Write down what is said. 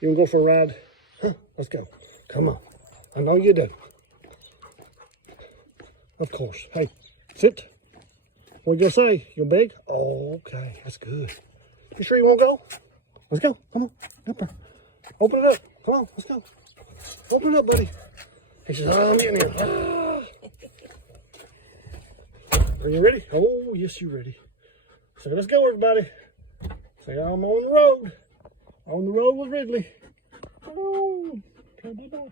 You want to go for a ride? Huh? Let's go. Come on. I know you do. Of course. Hey, sit. What you gonna say? You big? Oh, okay. That's good. You sure you won't go? Let's go. Come on. Up there. Open it up. Come on. Let's go. Open it up, buddy. He says, oh, I'm getting in. Are you ready? Oh, yes, you're ready. So let's go, everybody. Say, I'm on the road. On the road with Ridley. Oh, okay, bye-bye.